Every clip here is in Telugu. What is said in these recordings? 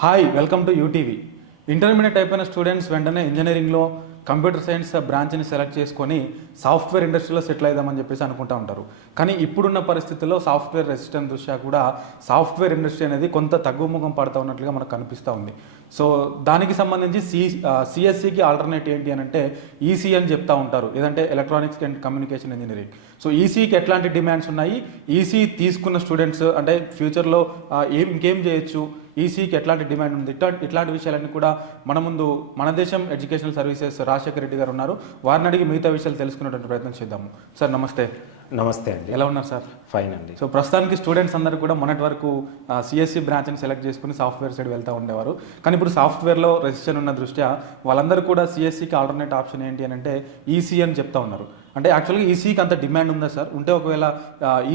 Hi welcome to UTV. Intermediate అయిపోయిన స్టూడెంట్స్ వెంటనే ఇంజనీరింగ్లో కంప్యూటర్ సైన్స్ బ్రాంచ్ని సెలెక్ట్ చేసుకొని సాఫ్ట్వేర్ ఇండస్ట్రీలో సెటిల్ అయిదామని చెప్పేసి అనుకుంటూ ఉంటారు. కానీ ఇప్పుడున్న పరిస్థితుల్లో సాఫ్ట్వేర్ రెసిస్టెంట్ దృష్ట్యా కూడా సాఫ్ట్వేర్ ఇండస్ట్రీ అనేది కొంత తగ్గుముఖం పడుతూ ఉన్నట్లుగా మనకు కనిపిస్తూ ఉంది. సో దానికి సంబంధించి సిఎస్సికి ఆల్టర్నేట్ ఏంటి అని అంటే ఈసీ అని చెప్తా ఉంటారు, ఏదంటే electronics and communication engineering. So ఈసీకి ఎట్లాంటి డిమాండ్స్ ఉన్నాయి, ఈసీ తీసుకున్న స్టూడెంట్స్ అంటే ఫ్యూచర్లో ఇంకేం చేయొచ్చు, ఈసీకి ఎట్లాంటి డిమాండ్ ఉంది, ఇట్లాంటి విషయాలన్నీ కూడా మన దేశం ఎడ్యుకేషనల్ సర్వీసెస్ రాజశేఖర రెడ్డి గారు ఉన్నారు, వారిని అడిగి మిగతా విషయాలు తెలుసుకునేటువంటి ప్రయత్నం చేద్దాము. సార్ నమస్తే. నమస్తే అండి. ఎలా ఉన్నారు సార్? ఫైన్ అండి. సో ప్రస్తుతానికి స్టూడెంట్స్ అందరూ కూడా మొన్నటి వరకు సిఎస్సి బ్రాంచ్ని సెలెక్ట్ చేసుకుని సాఫ్ట్వేర్ సైడ్ వెళ్తూ ఉండేవారు. కానీ ఇప్పుడు సాఫ్ట్వేర్లో రెసిస్టెంట్ ఉన్న దృష్ట్యా వాళ్ళందరూ కూడా సిఎస్సికి ఆల్టర్నేట్ ఆప్షన్ ఏంటి అని అంటే ఈసీ అని చెప్తా ఉన్నారు. అంటే యాక్చువల్గా ఈసీకి అంత డిమాండ్ ఉందా సార్? ఉంటే ఒకవేళ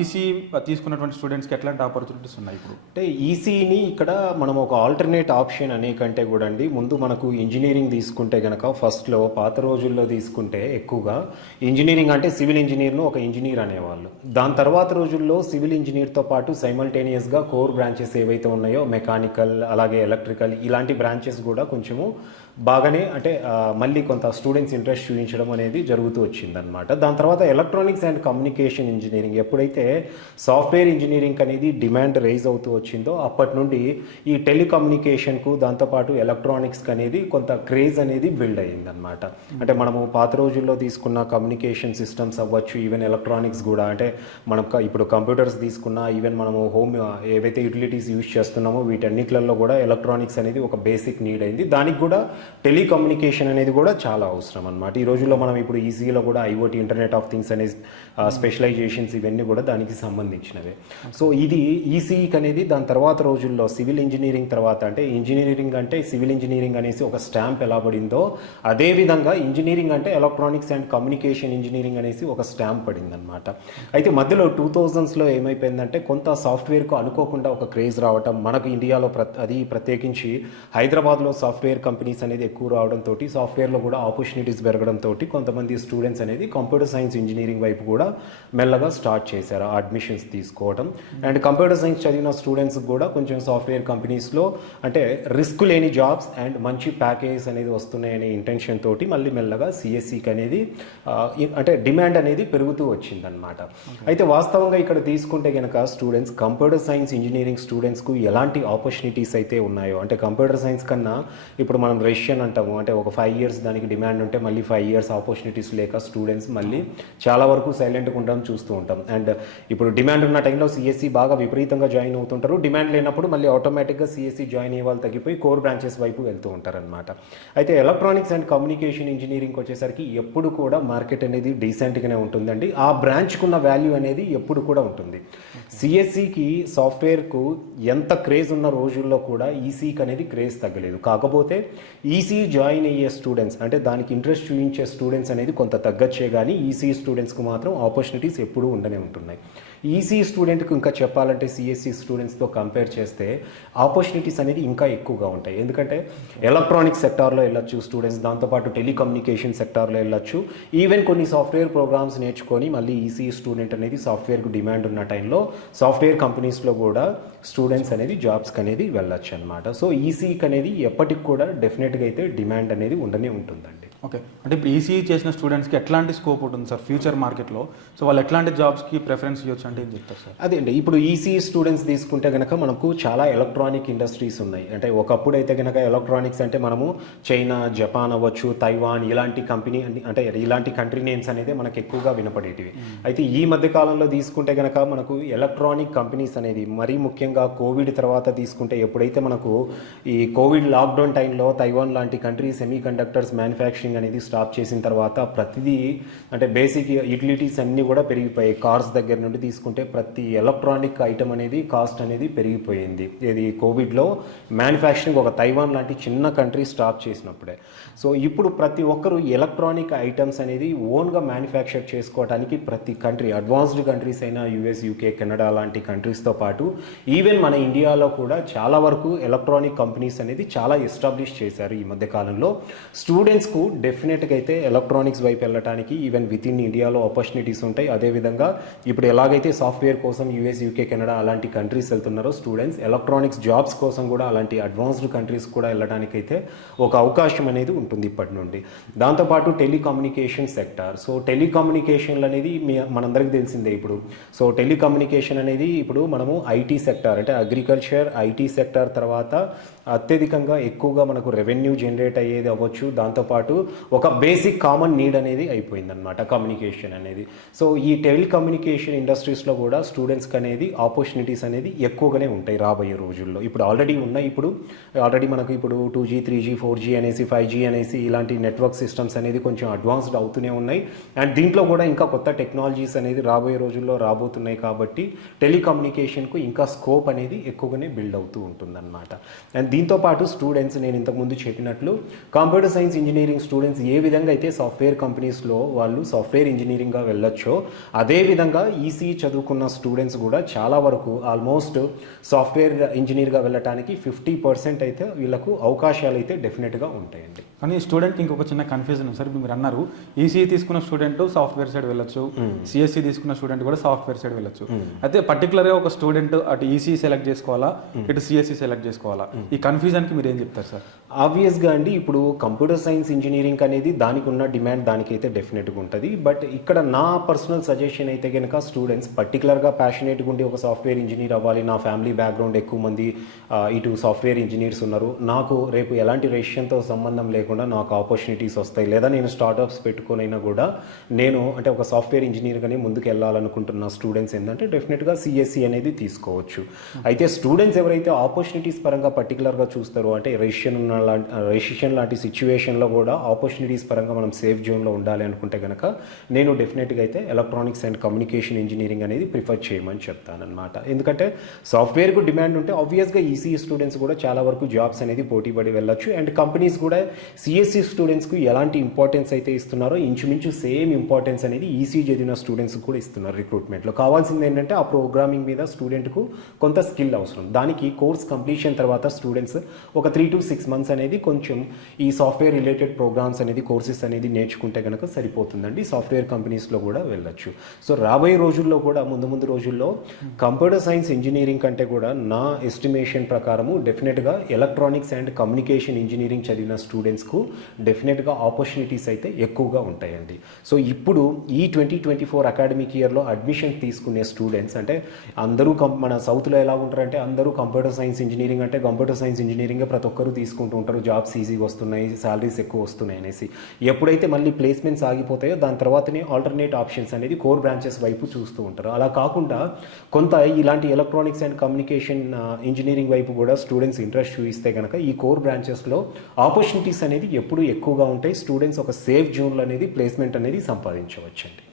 ఈసీ తీసుకున్నటువంటి స్టూడెంట్స్కి ఎట్లాంటి ఆపర్చునిటీస్ ఉన్నాయి ఇప్పుడు? అంటే ఈసీని ఇక్కడ మనం ఒక ఆల్టర్నేట్ ఆప్షన్ అనే కంటే కూడా అండి, ముందు మనకు ఇంజనీరింగ్ తీసుకుంటే కనుక ఫస్ట్లో పాత రోజుల్లో తీసుకుంటే ఎక్కువగా ఇంజనీరింగ్ అంటే సివిల్ ఇంజనీర్ను ఒక ఇంజనీర్ అనేవాళ్ళు. దాని తర్వాత రోజుల్లో సివిల్ ఇంజనీర్తో పాటు సైమల్టేనియస్గా కోర్ బ్రాంచెస్ ఏవైతే ఉన్నాయో మెకానికల్ అలాగే ఎలక్ట్రికల్ ఇలాంటి బ్రాంచెస్ కూడా కొంచెము బాగానే అంటే మళ్ళీ కొంత స్టూడెంట్స్ ఇంట్రెస్ట్ చూపించడం అనేది జరుగుతూ వచ్చిందనమాట. దాని తర్వాత ఎలక్ట్రానిక్స్ అండ్ కమ్యూనికేషన్ ఇంజనీరింగ్ ఎప్పుడైతే సాఫ్ట్వేర్ ఇంజనీరింగ్ అనేది డిమాండ్ రైజ్ అవుతూ వచ్చిందో అప్పటి నుండి ఈ టెలికమ్యూనికేషన్కు దాంతోపాటు ఎలక్ట్రానిక్స్కి అనేది కొంత క్రేజ్ అనేది బిల్డ్ అయ్యిందనమాట. అంటే మనము పాత రోజుల్లో తీసుకున్న కమ్యూనికేషన్ సిస్టమ్స్ అవ్వచ్చు, ఈవెన్ ఎలక్ట్రానిక్స్ కూడా అంటే మనం ఇప్పుడు కంప్యూటర్స్ తీసుకున్నా, ఈవెన్ మనము హోమ్ ఏవైతే యూటిలిటీస్ యూజ్ చేస్తున్నామో వీటన్నిటిలో కూడా ఎలక్ట్రానిక్స్ అనేది ఒక బేసిక్ నీడ్ అయింది. దానికి కూడా టెలికమ్యూనికేషన్ అనేది కూడా చాలా అవసరం అనమాట. ఈ రోజుల్లో మనం ఇప్పుడు ఈజీలో కూడా ఐఓటీ ఇంటర్నెట్ ఆఫ్ థింగ్స్ అనే స్పెషలైజేషన్స్ ఇవన్నీ కూడా దానికి సంబంధించినవే. సో ఇది ఈసీకి అనేది దాని తర్వాత రోజుల్లో సివిల్ ఇంజనీరింగ్ తర్వాత అంటే ఇంజనీరింగ్ అంటే సివిల్ ఇంజనీరింగ్ అనేసి ఒక స్టాంప్ ఎలా పడిందో అదేవిధంగా ఇంజనీరింగ్ అంటే ఎలక్ట్రానిక్స్ అండ్ కమ్యూనికేషన్ ఇంజనీరింగ్ అనేసి ఒక స్టాంప్ పడింది అనమాట. అయితే మధ్యలో 2000స్లో ఏమైపోయిందంటే కొంత సాఫ్ట్వేర్కు అనుకోకుండా ఒక క్రేజ్ రావటం, మనకు ఇండియాలో అది ప్రత్యేకించి హైదరాబాద్లో సాఫ్ట్వేర్ కంపెనీస్ అనేది ఎక్కువ రావడంతో సాఫ్ట్వేర్లో కూడా ఆపర్చునిటీస్ పెరగడంతో కొంతమంది స్టూడెంట్స్ అనేది కంప్యూటర్ సైన్స్ ఇంజనీరింగ్ వైపు కూడా మెల్లగా స్టార్ట్ చేశారు అడ్మిషన్స్ తీసుకోవడం. అండ్ కంప్యూటర్ సైన్స్ చదివిన స్టూడెంట్స్ కూడా కొంచెం సాఫ్ట్వేర్ కంపెనీస్లో అంటే రిస్క్ లేని జాబ్స్ అండ్ మంచి ప్యాకేజెస్ అనేది వస్తున్నాయనే ఇంటెన్షన్ తోటి మళ్ళీ మెల్లగా సిఎస్సికి అనేది అంటే డిమాండ్ అనేది పెరుగుతూ వచ్చిందనమాట. అయితే వాస్తవంగా ఇక్కడ తీసుకుంటే కనుక స్టూడెంట్స్ కంప్యూటర్ సైన్స్ ఇంజనీరింగ్ స్టూడెంట్స్కు ఎలాంటి ఆపర్చునిటీస్ అయితే ఉన్నాయో అంటే కంప్యూటర్ సైన్స్ కన్నా ఇప్పుడు మనం రష్యన్ అంటాము, అంటే ఒక 5 years దానికి డిమాండ్ ఉంటే మళ్ళీ 5 years ఆపర్చునిటీస్ లేక స్టూడెంట్స్ మళ్ళీ చాలా వరకు సైలెంట్గా ఉండడం చూస్తూ ఉంటాం. అండ్ ఇప్పుడు డిమాండ్ ఉన్న టైంలో సిఎస్సి బాగా విపరీతంగా జాయిన్ అవుతుంటారు, డిమాండ్ లేనప్పుడు మళ్ళీ ఆటోమేటిక్గా సిఎస్సి జాయిన్ అయ్యే వాళ్ళు తగ్గిపోయి కోర్ బ్రాంచెస్ వైపు వెళ్తూ ఉంటారనమాట. అయితే ఎలక్ట్రానిక్స్ అండ్ కమ్యూనికేషన్ ఇంజనీరింగ్ వచ్చేసరికి ఎప్పుడు కూడా మార్కెట్ అనేది డీసెంట్గానే ఉంటుందండి. ఆ బ్రాంచ్కు ఉన్న వాల్యూ అనేది ఎప్పుడు కూడా ఉంటుంది. సిఎస్సికి సాఫ్ట్వేర్కు ఎంత క్రేజ్ ఉన్న రోజుల్లో కూడా ఈసీకి అనేది క్రేజ్ తగ్గలేదు. కాకపోతే ఈసీ జాయిన్ అయ్యే స్టూడెంట్స్ అంటే దానికి ఇంట్రెస్ట్ చూపించే స్టూడెంట్స్ అనేది కొంత తగ్గచ్చే కానీ ఈసీ స్టూడెంట్స్కి మాత్రం ఆపర్చునిటీస్ ఎప్పుడూ ఉండనే ఉంటున్నాయి. ఈసీ స్టూడెంట్కి ఇంకా చెప్పాలంటే సిఎస్సి స్టూడెంట్స్తో కంపేర్ చేస్తే ఆపర్చునిటీస్ అనేది ఇంకా ఎక్కువగా ఉంటాయి. ఎందుకంటే ఎలక్ట్రానిక్స్ సెక్టార్లో వెళ్ళొచ్చు స్టూడెంట్స్, దాంతోపాటు టెలికమ్యూనికేషన్ సెక్టార్లో వెళ్ళొచ్చు, ఈవెన్ కొన్ని సాఫ్ట్వేర్ ప్రోగ్రామ్స్ నేర్చుకొని మళ్ళీ ఈసీ స్టూడెంట్ అనేది సాఫ్ట్వేర్కు డిమాండ్ ఉన్న టైంలో సాఫ్ట్వేర్ కంపెనీస్లో కూడా స్టూడెంట్స్ అనేది జాబ్స్కి అనేది వెళ్ళొచ్చు అనమాట. సో ఈసీకి అనేది ఎప్పటికి కూడా డెఫినెట్గా అయితే డిమాండ్ అనేది ఉండనే ఉంటుందండి. ఓకే, అంటే ఇప్పుడు ఈసీ చేసిన స్టూడెంట్స్కి ఎట్లాంటి స్కోప్ ఉంటుంది సార్ ఫ్యూచర్ మార్కెట్లో? సో వాళ్ళు ఎట్లాంటి జాబ్స్కి ప్రిఫరెన్స్ ఇవ్వచ్చు అంటే ఏం చెప్తారు సార్? అదే అండి, ఇప్పుడు ఈసీ స్టూడెంట్స్ తీసుకుంటే కనుక మనకు చాలా ఎలక్ట్రానిక్ ఇండస్ట్రీస్ ఉన్నాయి. అంటే ఒకప్పుడు అయితే కనుక ఎలక్ట్రానిక్స్ అంటే మనము చైనా, జపాన్ అవ్వచ్చు, తైవాన్ ఇలాంటి కంపెనీ అంటే ఇలాంటి కంట్రీ నేమ్స్ అనేది మనకు ఎక్కువగా వినపడేటివి. అయితే ఈ మధ్య కాలంలో తీసుకుంటే కనుక మనకు ఎలక్ట్రానిక్ కంపెనీస్ అనేది మరీ ముఖ్యంగా కోవిడ్ తర్వాత తీసుకుంటే ఎప్పుడైతే మనకు ఈ కోవిడ్ లాక్డౌన్ టైంలో తైవాన్ లాంటి కంట్రీ సెమీ కండక్టర్స్ మ్యానుఫ్యాక్చరింగ్ అనేది స్టాప్ చేసిన తర్వాత ప్రతిదీ అంటే బేసిక్ యూటిలిటీస్ అన్నీ కూడా పెరిగిపోయాయి. కార్స్ దగ్గర నుండి తీసుకుంటే ప్రతి ఎలక్ట్రానిక్ ఐటమ్ అనేది కాస్ట్ అనేది పెరిగిపోయింది. ఇది కోవిడ్లో మ్యానుఫ్యాక్చరింగ్ ఒక తైవాన్ లాంటి చిన్న కంట్రీ స్టాప్ చేసినప్పుడే. సో ఇప్పుడు ప్రతి ఒక్కరు ఎలక్ట్రానిక్ ఐటమ్స్ అనేది ఓన్గా మ్యానుఫ్యాక్చర్ చేసుకోవడానికి ప్రతి కంట్రీ అడ్వాన్స్డ్ కంట్రీస్ అయినా యూఎస్, యూకే, కెనడా లాంటి కంట్రీస్తో పాటు ఈవెన్ మన ఇండియాలో కూడా చాలా వరకు ఎలక్ట్రానిక్ కంపెనీస్ అనేది చాలా ఎస్టాబ్లిష్ చేశారు ఈ మధ్య కాలంలో. స్టూడెంట్స్కు డెఫినెట్గా అయితే ఎలక్ట్రానిక్స్ వైపు వెళ్ళడానికి ఈవెన్ విత్ ఇన్ ఇండియాలో ఆపర్చునిటీస్ ఉంటాయి. అదేవిధంగా ఇప్పుడు ఎలాగైతే సాఫ్ట్వేర్ కోసం యూఎస్, యూకే, కెనడా అలాంటి కంట్రీస్ వెళ్తున్నారో స్టూడెంట్స్, ఎలక్ట్రానిక్స్ జాబ్స్ కోసం కూడా అలాంటి అడ్వాన్స్డ్ కంట్రీస్ కూడా వెళ్ళడానికైతే ఒక అవకాశం అనేది ఉంటుంది ఇప్పటి నుండి. దాంతోపాటు టెలికమ్యూనికేషన్ సెక్టార్. సో టెలికమ్యూనికేషన్లు అనేది మనందరికీ తెలిసిందే ఇప్పుడు. సో టెలికమ్యూనికేషన్ అనేది ఇప్పుడు మనము ఐటీ సెక్టార్ అంటే అగ్రికల్చర్, ఐటీ సెక్టార్ తర్వాత అత్యధికంగా ఎక్కువగా మనకు రెవెన్యూ జనరేట్ అయ్యేది అవ్వచ్చు. దాంతోపాటు ఒక బేసిక్ కామన్ నీడ్ అనేది అయిపోయిందనమాట కమ్యూనికేషన్ అనేది. సో ఈ టెలికమ్యూనికేషన్ ఇండస్ట్రీస్లో కూడా స్టూడెంట్స్కి అనేది ఆపర్చునిటీస్ అనేది ఎక్కువగానే ఉంటాయి రాబోయే రోజుల్లో. ఇప్పుడు ఆల్రెడీ ఉన్నాయి. ఇప్పుడు ఆల్రెడీ మనకు ఇప్పుడు 2G, 3G, 4G అనేసి 5G అనేసి ఇలాంటి నెట్వర్క్ సిస్టమ్స్ అనేది కొంచెం అడ్వాన్స్డ్ అవుతూనే ఉన్నాయి. అండ్ దీంట్లో కూడా ఇంకా కొత్త టెక్నాలజీస్ అనేది రాబోయే రోజుల్లో రాబోతున్నాయి కాబట్టి టెలికమ్యూనికేషన్కు ఇంకా స్కోప్ అనేది ఎక్కువగానే బిల్డ్ అవుతూ ఉంటుందన్నమాట. అండ్ దీంతో పాటు స్టూడెంట్స్, నేను ఇంతకుముందు చెప్పినట్లు కంప్యూటర్ సైన్స్ ఇంజనీరింగ్ స్టూడెంట్స్ ఏ విధంగా అయితే సాఫ్ట్వేర్ కంపెనీస్లో వాళ్ళు సాఫ్ట్వేర్ ఇంజనీరింగ్గా వెళ్ళొచ్చో అదేవిధంగా ఈసీఈ చదువుకున్న స్టూడెంట్స్ కూడా చాలా వరకు ఆల్మోస్ట్ సాఫ్ట్వేర్ ఇంజనీర్గా వెళ్ళటానికి 50% అయితే వీళ్ళకు అవకాశాలు అయితే డెఫినెట్గా ఉంటాయండి. కానీ స్టూడెంట్కి ఇంకొక చిన్న కన్ఫ్యూజన్ ఉంది సార్. మీరు అన్నారు ఈసీఈ తీసుకున్న స్టూడెంట్ సాఫ్ట్వేర్ సైడ్ వెళ్ళొచ్చు, సిఎస్సి తీసుకున్న స్టూడెంట్ కూడా సాఫ్ట్వేర్ సైడ్ వెళ్ళొచ్చు. అయితే పర్టికులర్గా ఒక స్టూడెంట్ అటు ఈసీఈ సెలెక్ట్ చేసుకోవాలా, ఇటు సిఎస్సి సెలెక్ట్ చేసుకోవాలా? ఈ కన్ఫ్యూజన్కి మీరు ఏం చెప్తారు సార్? ఆబ్వియస్గా అండి, ఇప్పుడు కంప్యూటర్ సైన్స్ ఇంజనీరింగ్ అనేది దానికి ఉన్న డిమాండ్ దానికైతే డెఫినెట్గా ఉంటుంది. బట్ ఇక్కడ నా పర్సనల్ సజెషన్ అయితే కనుక స్టూడెంట్స్ పర్టికులర్గా ప్యాషనేట్గా ఉండి ఒక సాఫ్ట్వేర్ ఇంజనీర్ అవ్వాలి, నా ఫ్యామిలీ బ్యాక్గ్రౌండ్ ఎక్కువ మంది ఇటు సాఫ్ట్వేర్ ఇంజనీర్స్ ఉన్నారు, నాకు రేపు ఎలాంటి రేషన్తో సంబంధం లేకుండా నాకు ఆపర్చునిటీస్ వస్తాయి, లేదా నేను స్టార్టప్స్ పెట్టుకునైనా కూడా నేను అంటే ఒక సాఫ్ట్వేర్ ఇంజనీర్గానే ముందుకు వెళ్ళాలనుకుంటున్న స్టూడెంట్స్ ఏంటంటే డెఫినెట్గా సిఎస్సి అనేది తీసుకోవచ్చు. అయితే స్టూడెంట్స్ ఎవరైతే ఆపర్చునిటీస్ పరంగా పర్టికులర్గా చూస్తారో అంటే రెసిషన్ లాంటి సిచ్యువేషన్లో కూడా ఆపర్చునిటీస్ పరంగా మనం సేఫ్ జోన్లో ఉండాలి అనుకుంటే కనుక నేను డెఫినెట్గా అయితే ఎలక్ట్రానిక్స్ అండ్ కమ్యూనికేషన్ ఇంజనీరింగ్ అనేది ప్రిఫర్ చేయమని చెప్తానన్నమాట. ఎందుకంటే సాఫ్ట్వేర్కు డిమాండ్ ఉంటే ఆబ్వియస్గా ఈసీఈ స్టూడెంట్స్ కూడా చాలా వరకు జాబ్స్ అనేది పోటీపడి వెళ్ళొచ్చు. అండ్ కంపెనీస్ కూడా సిఎస్సి స్టూడెంట్స్కు ఎలాంటి ఇంపార్టెన్స్ అయితే ఇస్తున్నారో ఇంచుమించు సేమ్ ఇంపార్టెన్స్ అనేది ఈసీఈ చదివిన స్టూడెంట్స్ కూడా ఇస్తున్నారు రిక్రూట్మెంట్లో. కావాల్సింది ఏంటంటే ఆ ప్రోగ్రామింగ్ మీద స్టూడెంట్కు కొంత స్కిల్ అవసరం. దానికి కోర్స్ కంప్లీషన్ తర్వాత స్టూడెంట్స్ ఒక 3 to 6 months అనేది కొంచెం ఈ సాఫ్ట్వేర్ రిలేటెడ్ ప్రోగ్రామ్స్ అనేది కోర్సెస్ అనేది నేర్చుకుంటే కనుక సరిపోతుందండి. సాఫ్ట్వేర్ కంపెనీస్లో కూడా వెళ్ళొచ్చు. సో రాబోయే రోజుల్లో కూడా ముందు రోజుల్లో కంప్యూటర్ సైన్స్ ఇంజనీరింగ్ కంటే కూడా నా ఎస్టిమేషన్ ప్రకారము డెఫినెట్గా ఎలక్ట్రానిక్స్ అండ్ కమ్యూనికేషన్ ఇంజనీరింగ్ చదివిన స్టూడెంట్స్కు డెఫినెట్గా ఆపర్చునిటీస్ అయితే ఎక్కువగా ఉంటాయండి. సో ఇప్పుడు ఈ 2024 అకాడమిక్ ఇయర్లో అడ్మిషన్ తీసుకునే స్టూడెంట్స్ అంటే అందరూ మన సౌత్లో ఎలా ఉంటారంటే అందరూ కంప్యూటర్ సైన్స్ ఇంజనీరింగ్ అంటే కంప్యూటర్ సైన్స్ ఇంజనీరింగ్ ప్రతి ఒక్కరు తీసుకుంటూ ఉంటారు, జాబ్స్ ఈజీగా వస్తున్నాయి, శాలరీస్ ఎక్కువ వస్తున్నాయి అనేసి. ఎప్పుడైతే మళ్ళీ ప్లేస్మెంట్స్ ఆగిపోతాయో దాని తర్వాతనే ఆల్టర్నేట్ ఆప్షన్స్ అనేది కోర్ బ్రాంచెస్ వైపు చూస్తూ ఉంటారు. అలా కాకుండా కొంత ఇలాంటి ఎలక్ట్రానిక్స్ అండ్ కమ్యూనికేషన్ ఇంజనీరింగ్ వైపు కూడా స్టూడెంట్స్ ఇంట్రెస్ట్ చూపిస్తే కనుక ఈ కోర్ బ్రాంచెస్లో ఆపర్చునిటీస్ అనేది ఎప్పుడు ఎక్కువగా ఉంటాయి. స్టూడెంట్స్ ఒక సేఫ్ జోన్లో అనేది ప్లేస్మెంట్ అనేది సంపాదించవచ్చండి.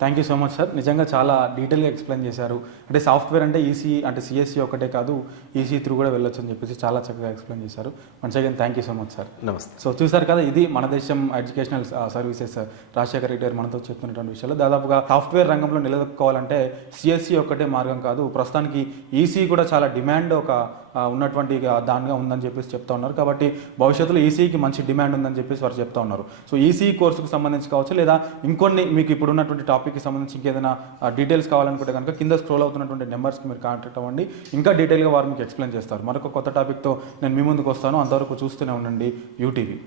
Thank you so much sir. నిజంగా చాలా డీటెయిల్గా ఎక్స్ప్లెయిన్ చేశారు. అంటే సాఫ్ట్వేర్ అంటే ఈసీ అంటే సిఎస్సి ఒకటే కాదు, ఈసీ త్రూ కూడా వెళ్ళొచ్చు అని చెప్పేసి చాలా చక్కగా ఎక్స్ప్లెయిన్ చేశారు. Once again thank you so much sir. నమస్తే. సో చూసారు కదా, ఇది మన దేశం ఎడ్యుకేషనల్ సర్వీసెస్ రాజశేఖర్ రెడ్డి గారు మనతో చెప్తున్నటువంటి విషయాలు. దాదాపుగా సాఫ్ట్వేర్ రంగంలో నిలదొక్కుకోవాలంటే సిఎస్సి ఒక్కటే మార్గం కాదు, ప్రస్తుతానికి ఈసీ కూడా చాలా డిమాండ్ ఒక ఉన్నటువంటి దానిగా ఉందని చెప్పేసి చెప్తా ఉన్నారు. కాబట్టి భవిష్యత్తులో ఈసీకి మంచి డిమాండ్ ఉందని చెప్పేసి వారు చెప్తా ఉన్నారు. సో ఈసీ కోర్సుకు సంబంధించి కావచ్చు, లేదా ఇంకొన్ని మీకు ఇప్పుడు ఉన్నటువంటి టాపిక్కి సంబంధించి ఇంకేదైనా డీటెయిల్స్ కావాలనుకుంటే కనుక కింద స్క్రోల్ అవుతున్నటువంటి నెంబర్స్కి మీరు కాంటాక్ట్ అవ్వండి. ఇంకా డీటెయిల్గా వారు మీకు ఎక్స్ప్లెయిన్ చేస్తారు. మరొక కొత్త టాపిక్తో నేను మీ ముందుకు వస్తాను. అంతవరకు చూస్తూనే ఉండండి యూటీవీ.